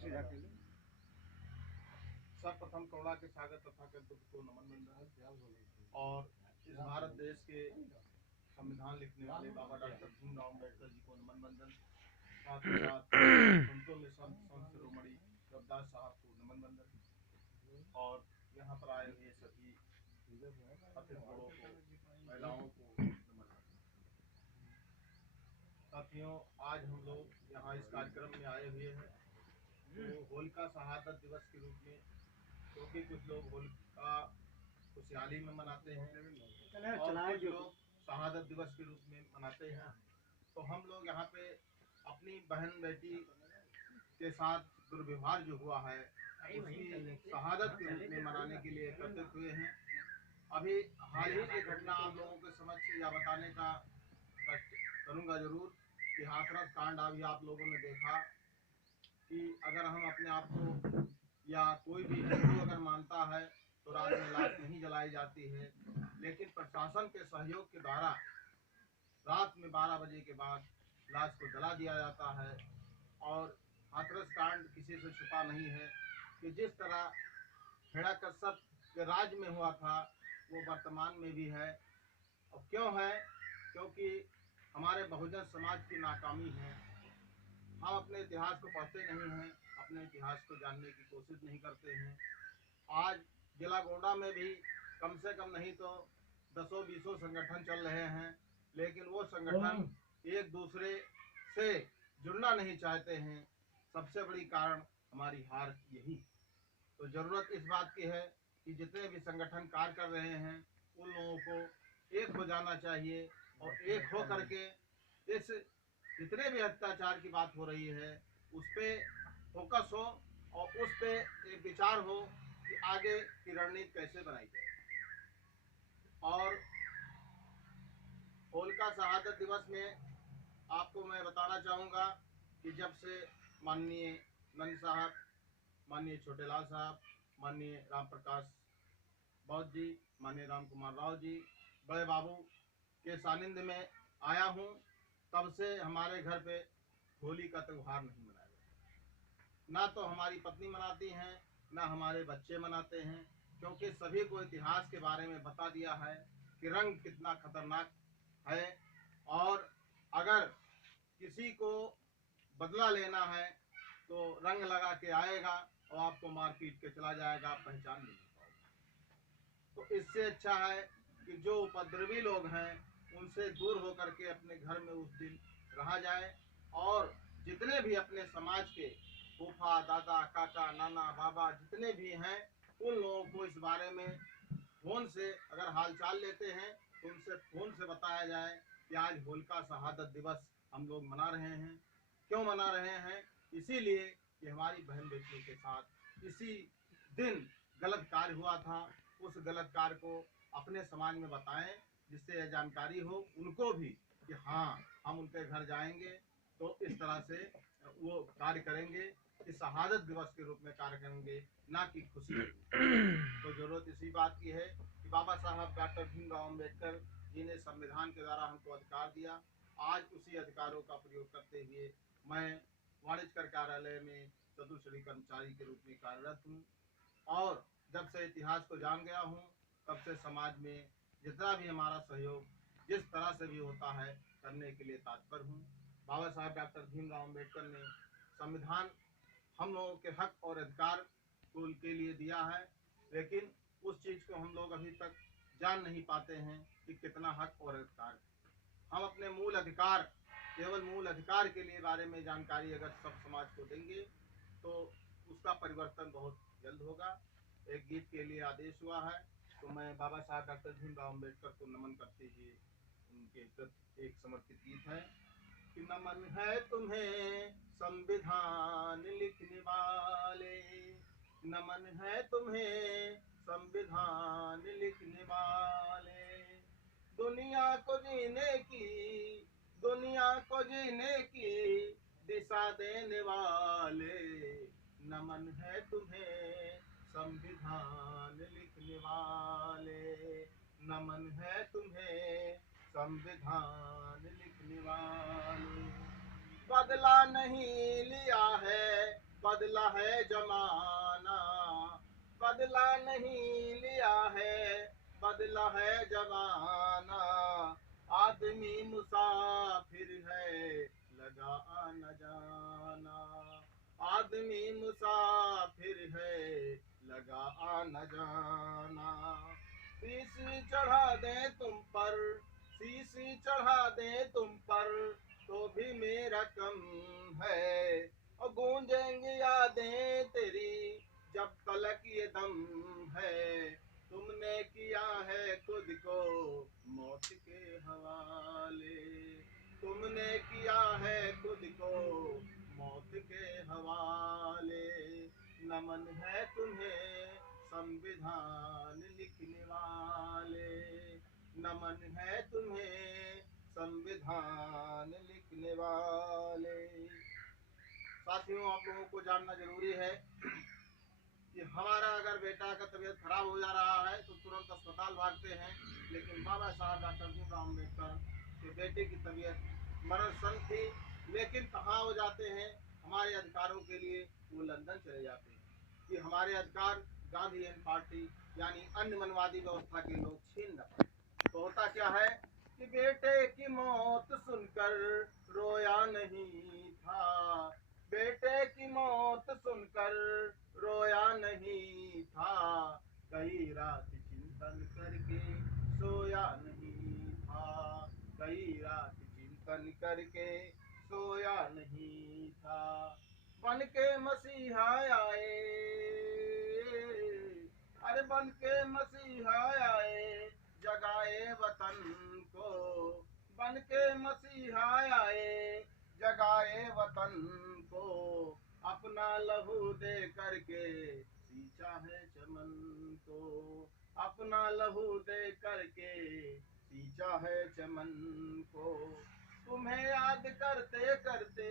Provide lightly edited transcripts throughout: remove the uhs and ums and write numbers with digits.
सर्वप्रथम करुणा के सागर तथागत बुद्ध को नमन मंडल और इस भारत देश के संविधान लिखने वाले बाबा डॉक्टर भीमराव अम्बेडकर जी को नमन मंडल, साथ ही साथ संतों में संत शिरोमणि रविदास साहब को नमन मंडल और यहाँ पर आए हुए सभी अतिथिगणों को, महिलाओं को नमन मंडल। साथियों, आज हम लोग यहाँ इस कार्यक्रम में आए हुए हैं तो होलिका शहादत दिवस के रूप में, क्योंकि कुछ लोग होलिका खुशहाली में मनाते हैं और कुछ लोग शहादत दिवस के रूप में मनाते हैं, तो हम लोग यहाँ पे अपनी बहन बेटी के साथ दुर्व्यवहार जो हुआ है उसकी शहादत के रूप में मनाने के लिए एकत्रित हुए हैं। अभी हाल ही की घटना आप लोगों के समक्ष या बताने का करूँगा जरूर कि हाथरस कांड अभी आप लोगों ने देखा कि अगर हम अपने आप को या कोई भी हिंदू अगर मानता है तो रात में लाश नहीं जलाई जाती है, लेकिन प्रशासन के सहयोग के द्वारा रात में 12 बजे के बाद लाश को जला दिया जाता है। और हाथरस कांड किसी से छुपा नहीं है कि जिस तरह हिरण्यकश्यप के राज में हुआ था वो वर्तमान में भी है। और क्यों है? क्योंकि हमारे बहुजन समाज की नाकामी है। हम अपने इतिहास को पढ़ते नहीं हैं, अपने इतिहास को जानने की कोशिश नहीं करते हैं। आज जिला गोंडा में भी कम से कम नहीं तो 10-20 संगठन चल रहे हैं, लेकिन वो संगठन एक दूसरे से जुड़ना नहीं चाहते हैं। सबसे बड़ी कारण हमारी हार यही। तो जरूरत इस बात की है कि जितने भी संगठन कार्य कर रहे हैं उन लोगों को एक हो जाना चाहिए और एक हो करके इस जितने भी अत्याचार की बात हो रही है उस पर फोकस हो और उस पर एक विचार हो कि आगे की रणनीति कैसे बनाई जाए। और होलिका शहादत दिवस में आपको मैं बताना चाहूँगा कि जब से माननीय नंद साहब, माननीय छोटेलाल साहब, माननीय राम प्रकाश बौद्ध जी, माननीय राम कुमार राव जी, बड़े बाबू के सानिध्य में आया हूँ, तब से हमारे घर पे होली का त्यौहार नहीं मनाया जाता। ना तो हमारी पत्नी मनाती हैं, ना हमारे बच्चे मनाते हैं, क्योंकि सभी को इतिहास के बारे में बता दिया है कि रंग कितना खतरनाक है और अगर किसी को बदला लेना है तो रंग लगा के आएगा और आपको मार पीट के चला जाएगा, आप पहचान नहीं पाओगे। तो इससे अच्छा है कि जो उपद्रवी लोग हैं उनसे दूर होकर के अपने घर में उस दिन रहा जाए और जितने भी अपने समाज के फूफा, दादा, काका, नाना, बाबा जितने भी हैं उन लोगों को इस बारे में फोन से अगर हालचाल लेते हैं तो उनसे फोन से बताया जाए कि आज होलिका शहादत दिवस हम लोग मना रहे हैं। क्यों मना रहे हैं? इसीलिए कि हमारी बहन बेटियों के साथ इसी दिन गलत कार्य हुआ था। उस गलत कार्य को अपने समाज में बताएं जिससे यह जानकारी हो उनको भी कि हाँ हम उनके घर जाएंगे तो इस तरह से वो कार्य करेंगे, कि शहादत दिवस के रूप में कार्य करेंगे, ना कि खुशी के रूप में। तो जरूरत इसी बात की है कि बाबा साहब डॉक्टर भीमराव अम्बेडकर जी ने संविधान के द्वारा हमको अधिकार दिया। आज उसी अधिकारों का प्रयोग करते हुए मैं वाणिज्य कर कार्यालय में चतुर्श्रेणी कर्मचारी के रूप में कार्यरत हूँ और जब से इतिहास को जान गया हूँ तब से समाज में जितना भी हमारा सहयोग जिस तरह से भी होता है करने के लिए तत्पर हूँ। बाबा साहब डॉक्टर भीमराव अम्बेडकर ने संविधान हम लोगों के हक और अधिकार को के लिए दिया है, लेकिन उस चीज़ को हम लोग अभी तक जान नहीं पाते हैं कि कितना हक और अधिकार है। हम अपने मूल अधिकार, केवल मूल अधिकार के लिए बारे में जानकारी अगर सब समाज को देंगे तो उसका परिवर्तन बहुत जल्द होगा। एक गीत के लिए आदेश हुआ है तो मैं बाबा साहब डॉक्टर भीमराव अम्बेडकर को नमन करते हुए उनके प्रति एक समर्पित गीत है कि नमन है तुम्हें संविधान लिखने वाले, नमन है तुम्हें संविधान लिखने वाले, दुनिया को जीने की, दुनिया को जीने की दिशा देने वाले, नमन है तुम्हें संविधान लिखने वाले, नमन है तुम्हें संविधान लिखने वाले। बदला नहीं लिया है, बदला है जमाना, बदला नहीं लिया है, बदला है जमाना। आदमी मुसाफिर है, लगा आना जाना। आदमी मुसाफिर है, लगा आना जाना। शीश चढ़ा दे तुम पर, शीश चढ़ा दे तुम पर, तो भी मेरा कम है। और गूंजेंगी यादें तेरी जब तलक ये दम है। तुमने किया है खुद को मौत के हवाले, तुमने किया है खुद को मौत के हवाले। नमन है तुम्हें संविधान लिखने वाले, नमन है तुम्हें संविधान लिखने वाले। साथियों, आप लोगों को जानना जरूरी है कि हमारा अगर बेटा का तबीयत खराब हो जा रहा है तो तुरंत अस्पताल भागते हैं, लेकिन बाबा साहब डॉक्टर भीमराव अम्बेडकर के बेटे की तबीयत मरणसन थी, लेकिन कहाँ हो जाते हैं हमारे अधिकारों के लिए, वो लंदन चले जाते हैं कि हमारे अधिकार गांधीयन पार्टी यानी अन्य मनवादी व्यवस्था के लोग छीन न पाए। तो होता क्या है कि बेटे की मौत सुनकर रोया नहीं था, बेटे की मौत सुनकर रोया नहीं था। कई रात चिंतन करके सोया नहीं था, कई रात चिंतन करके सोया नहीं था। बन के मसीहा आए, अरे बन के मसीहा आए, जगाए वतन को। बन के मसीहा आए, जगाए वतन को। अपना लहू दे करके सींचा है चमन को, अपना लहू दे करके सींचा है चमन को। तुम्हें याद करते करते,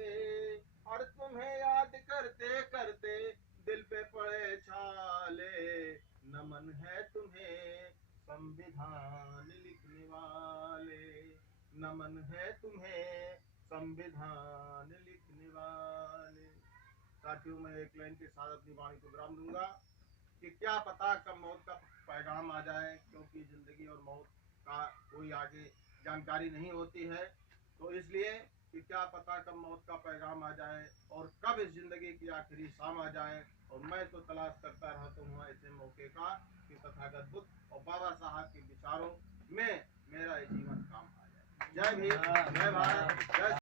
और तुम्हें याद करते करते दिल पे पड़े छाले। नमन है तुम्हें संविधान लिखने वाले, नमन है तुम्हें संविधान लिखने वाले। साथियों, मैं एक लाइन के साथ अपनी वाणी को विराम दूंगा कि क्या पता कब मौत का पैगाम आ जाए, क्योंकि जिंदगी और मौत का कोई आगे जानकारी नहीं होती है। तो इसलिए कि क्या पता कब मौत का पैगाम आ जाए और कब इस जिंदगी की आखिरी शाम आ जाए। और मैं तो तलाश करता रहता हूँ ऐसे मौके का कि तथागत बुद्ध और बाबा साहब के विचारों में मेरा ये जीवन काम आ जाए। जय भीम, जय भारत, जय